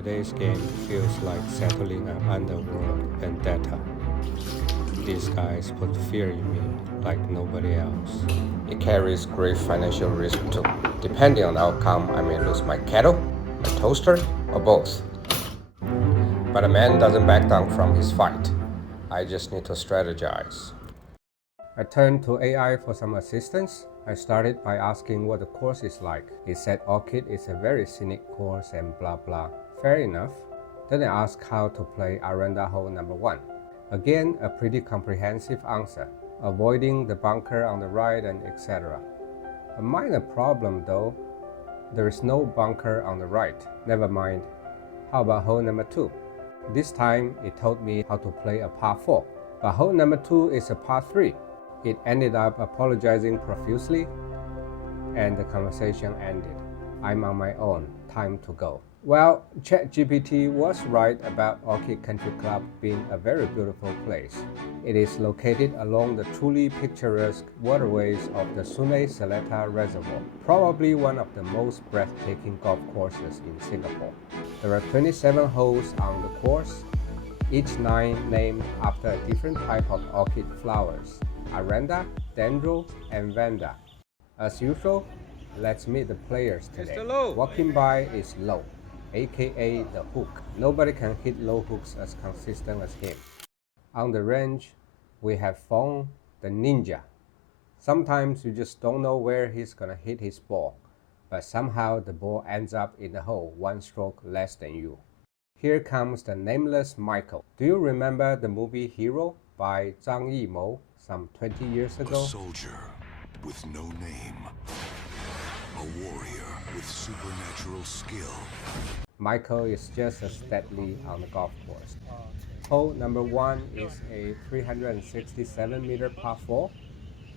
Today's game feels like settling an underworld vendetta. These guys put fear in me like nobody else. It carries great financial risk too. Depending on the outcome, I may lose my kettle, my toaster, or both. But a man doesn't back down from his fight. I just need to strategize. I turned to AI for some assistance. I started by asking what the course is like. It said Orchid is a very scenic course and blah blah. Fair enough. Then I asked how to play Aranda hole number 1. Again, a pretty comprehensive answer, avoiding the bunker on the right and etc. A minor problem though, there is no bunker on the right. Never mind. How about hole number 2? This time it told me how to play a par 4, but hole number 2 is a par 3. It ended up apologizing profusely, and the conversation ended. I'm on my own, time to go. Well, ChatGPT was right about Orchid Country Club being a very beautiful place. It is located along the truly picturesque waterways of the Sungai Seletar Reservoir, probably one of the most breathtaking golf courses in Singapore. There are 27 holes on the course, each 9 named after a different type of orchid flowers: Aranda, Dendro, and Vanda. As usual, let's meet the players today. Walking by is Low, aka the hook. Nobody can hit low hooks as consistent as him. On the range, we have Fong, the ninja. Sometimes you just don't know where he's gonna hit his ball, but somehow the ball ends up in the hole 1 stroke less than you. Here comes the nameless Michael. Do you remember the movie Hero by Zhang Yimou some 20 years ago? A soldier with no name. A warrior with supernatural skill. Michael is just as deadly on the golf course. Hole number 1 is a 367-meter par 4,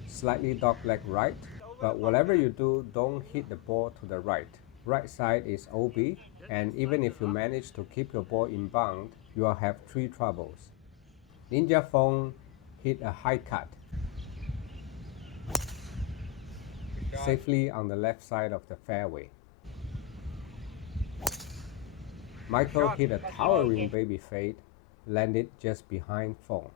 slightly dogleg right, but whatever you do, don't hit the ball to the right. Right side is OB, and even if you manage to keep your ball inbound, you will have 3 troubles. Ninja Fong hit a high cut, safely on the left side of the fairway. Michael hit a towering baby fade, landed just behind Fong.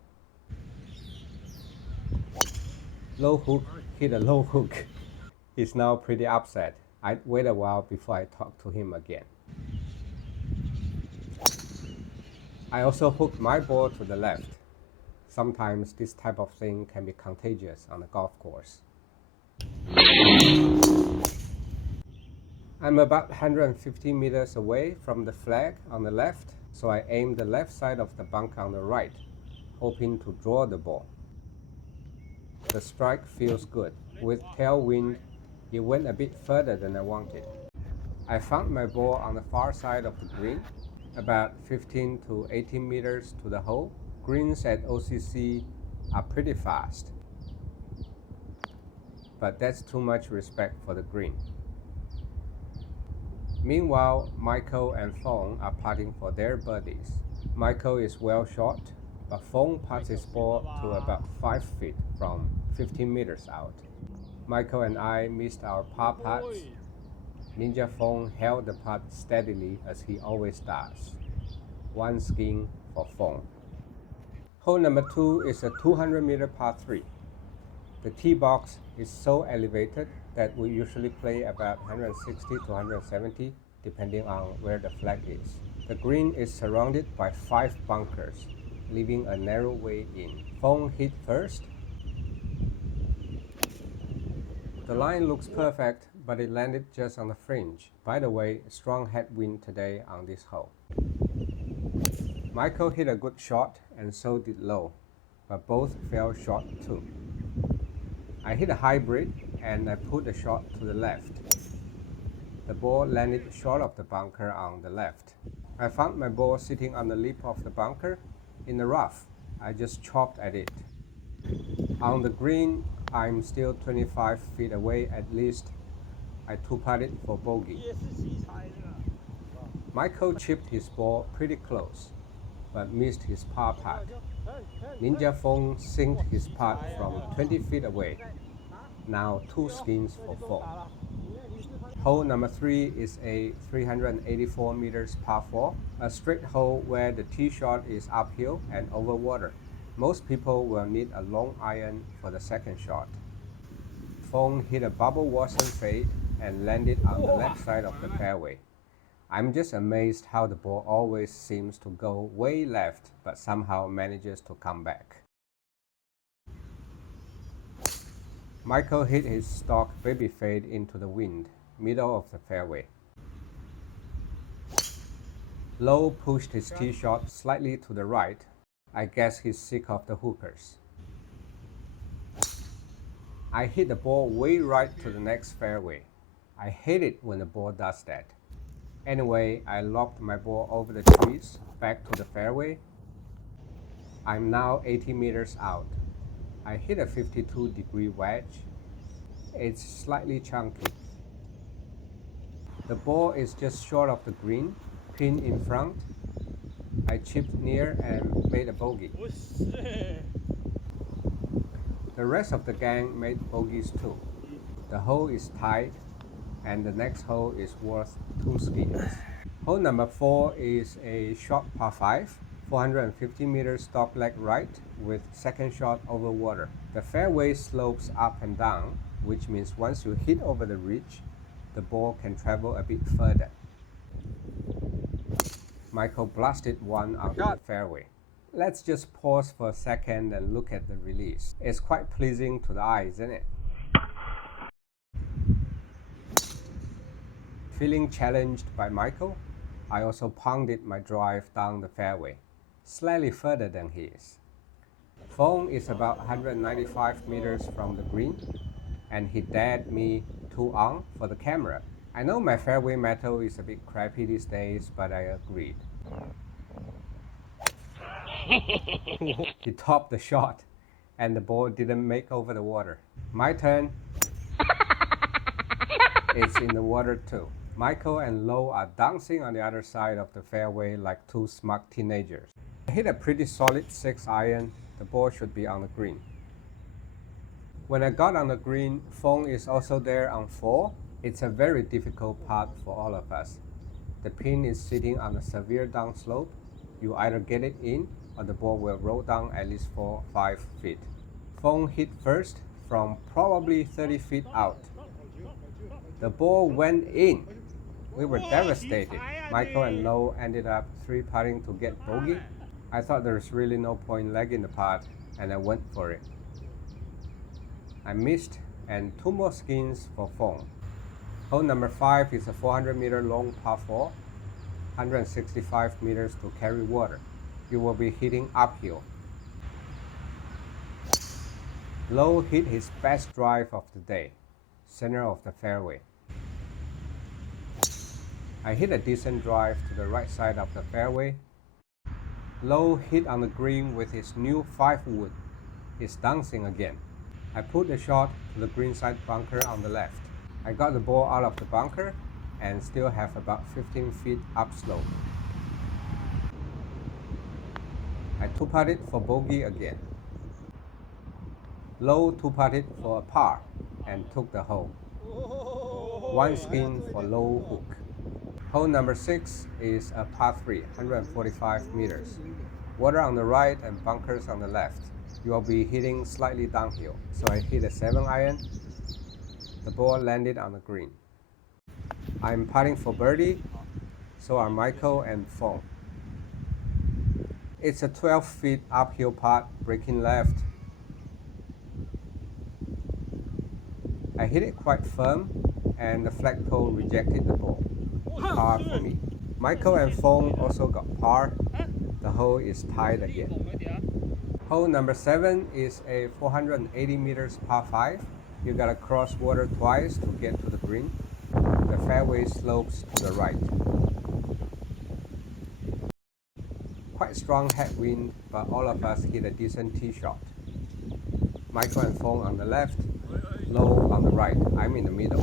Low hook hit a low hook. He's now pretty upset. I'd wait a while before I talk to him again. I also hooked my ball to the left. Sometimes this type of thing can be contagious on a golf course. I'm about 150 meters away from the flag on the left, so I aim the left side of the bunker on the right, hoping to draw the ball. The strike feels good. With tailwind, it went a bit further than I wanted. I found my ball on the far side of the green, about 15 to 18 meters to the hole. Greens at OCC are pretty fast, but that's too much respect for the green. Meanwhile, Michael and Fong are putting for their birdies. Michael is well shot, but Fong puts his ball to about 5 feet from 15 meters out. Michael and I missed our par putts. Ninja Fong held the putt steadily as he always does. 1 skin for Fong. Hole number 2 is a 200-meter par 3. The tee box is so elevated that we usually play about 160 to 170 depending on where the flag is. The green is surrounded by 5 bunkers, leaving a narrow way in. Fong hit first. The line looks perfect, but it landed just on the fringe. By the way, strong headwind today on this hole. Michael hit a good shot, and so did Low, but both fell short too. I hit a hybrid, and I put the shot to the left. The ball landed short of the bunker on the left. I found my ball sitting on the lip of the bunker in the rough. I just chopped at it. On the green, I'm still 25 feet away at least. I 2-putted for bogey. Michael chipped his ball pretty close, but missed his par putt. Ninja Fong sinked his putt from 20 feet away. Now 2 skins for Fong. Hole number 3 is a 384 meters par 4, a straight hole where the tee shot is uphill and over water. Most people will need a long iron for the second shot. Phong hit a bubble Watson fade and landed on the left side of the fairway. I'm just amazed how the ball always seems to go way left but somehow manages to come back. Michael hit his stock baby fade into the wind, middle of the fairway. Low pushed his tee shot slightly to the right. I guess he's sick of the hookers. I hit the ball way right to the next fairway. I hate it when the ball does that. Anyway, I lobbed my ball over the trees, back to the fairway. I'm now 80 meters out. I hit a 52-degree wedge. It's slightly chunky. The ball is just short of the green, pin in front. I chipped near and made a bogey. The rest of the gang made bogeys too. The hole is tied, and the next hole is worth 2 skins. Hole number 4 is a short par 5, 450 meters top leg right with second shot over water. The fairway slopes up and down, which means once you hit over the ridge, the ball can travel a bit further. Michael blasted one out of the fairway. Let's just pause for a second and look at the release. It's quite pleasing to the eye, isn't it? Feeling challenged by Michael, I also pounded my drive down the fairway, slightly further than he is. Phong is about 195 meters from the green, and he dared me 2 on for the camera. I know my fairway metal is a bit crappy these days, but I agreed. He topped the shot, and the ball didn't make over the water. My turn. It's in the water too. Michael and Lo are dancing on the other side of the fairway like 2 smug teenagers. I hit a pretty solid 6 iron. The ball should be on the green. When I got on the green, Phong is also there on 4. It's a very difficult putt for all of us. The pin is sitting on a severe downslope. You either get it in or the ball will roll down at least 4-5 feet. Phong hit first from probably 30 feet out. The ball went in. We were devastated. Michael and Lo ended up 3-putting to get bogey. I thought there's really no point legging the putt, and I went for it. I missed, and 2 more skins for Phong. Hole number 5 is a 400-meter long par 4, 165 meters to carry water. You will be hitting uphill. Lo hit his best drive of the day, center of the fairway. I hit a decent drive to the right side of the fairway. Lo hit on the green with his new 5-wood. He's dancing again. I put the shot to the greenside bunker on the left. I got the ball out of the bunker and still have about 15 feet upslope. I 2-putted for bogey again. Lo 2-putted for a par and took the hole. 1 skin for low hook. Hole number 6 is a par 3, 145 meters. Water on the right and bunkers on the left. You will be hitting slightly downhill, so I hit a 7-iron. The ball landed on the green. I'm putting for birdie, so are Michael and Phong. It's a 12 feet uphill putt, breaking left. I hit it quite firm, and the flagpole rejected the ball. Par for me. Michael and Phong also got par. The hole is tied again. Hole number 7 is a 480 meters par 5. You gotta cross water twice to get to the green. The fairway slopes to the right. Quite strong headwind, but all of us hit a decent tee shot. Michael and Phong on the left, Lo on the right. I'm in the middle.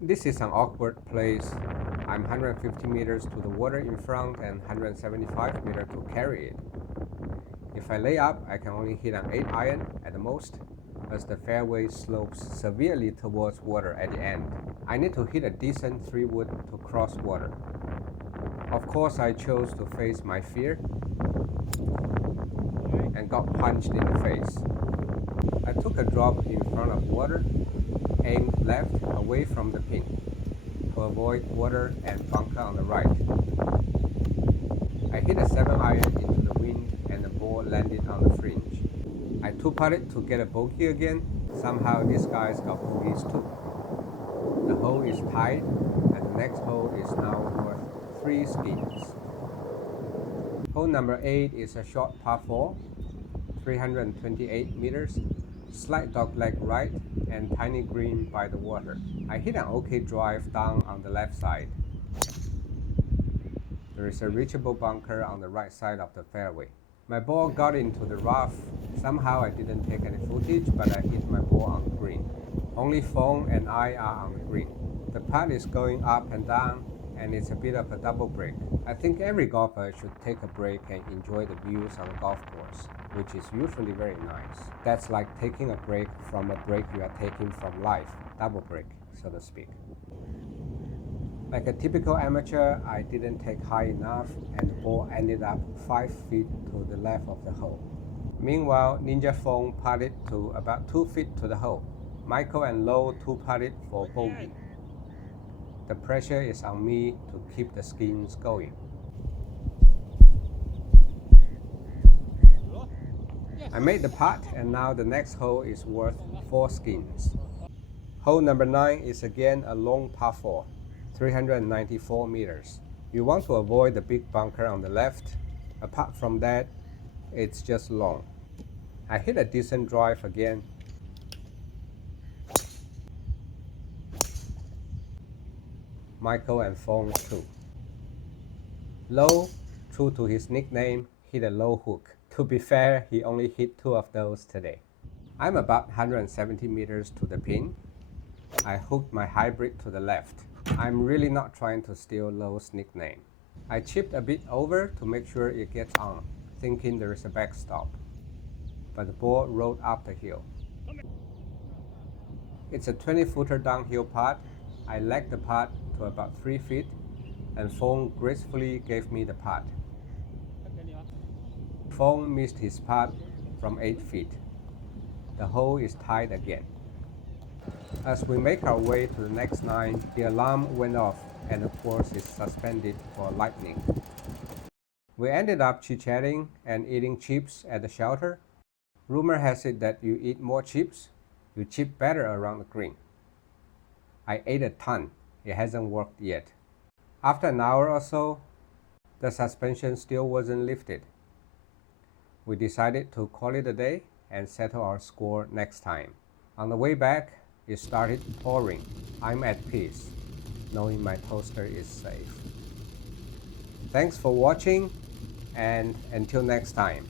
This is an awkward place. I'm 150 meters to the water in front and 175 meters to carry it. If I lay up, I can only hit an 8-iron at the most. as the fairway slopes severely towards water at the end. I need to hit a decent 3-wood to cross water. Of course, I chose to face my fear and got punched in the face. I took a drop in front of water, aimed left away from the pin to avoid water and bunker on the right. I hit a 7-iron into the wind and the ball landed on the fringe. I 2-putted to get a bogey again. Somehow these guys got bogeys too. The hole is tied and the next hole is now worth 3 skins. Hole number 8 is a short par 4, 328 meters, slight dogleg right and tiny green by the water. I hit an okay drive down on the left side. There is a reachable bunker on the right side of the fairway. My ball got into the rough. Somehow I didn't take any footage, but I hit my ball on the green. Only Fong and I are on the green. The putt is going up and down, and it's a bit of a double break. I think every golfer should take a break and enjoy the views on the golf course, which is usually very nice. That's like taking a break from a break you are taking from life, double break, so to speak. Like a typical amateur, I didn't take high enough and the ball ended up 5 feet to the left of the hole. Meanwhile, Ninja Fong putted to about 2 feet to the hole. Michael and Low 2-putted for bogey. The pressure is on me to keep the skins going. I made the putt and now the next hole is worth 4 skins. Hole number 9 is again a long par 4. 394 meters. You want to avoid the big bunker on the left. Apart from that, it's just long. I hit a decent drive again. Michael and Fong too. Low, true to his nickname, hit a low hook. To be fair, he only hit 2 of those today. I'm about 170 meters to the pin. I hooked my hybrid to the left. I'm really not trying to steal Low's nickname. I chipped a bit over to make sure it gets on, thinking there is a backstop. But the ball rolled up the hill. It's a 20-footer downhill putt. I legged the putt to about 3 feet, and Fong gracefully gave me the putt. Fong missed his putt from 8 feet. The hole is tied again. As we make our way to the next 9, the alarm went off and the course is suspended for lightning. We ended up chit-chatting and eating chips at the shelter. Rumor has it that you eat more chips, you chip better around the green. I ate a ton. It hasn't worked yet. After an hour or so, the suspension still wasn't lifted. We decided to call it a day and settle our score next time. On the way back, it started pouring. I'm at peace, knowing my toaster is safe. Thanks for watching, and until next time.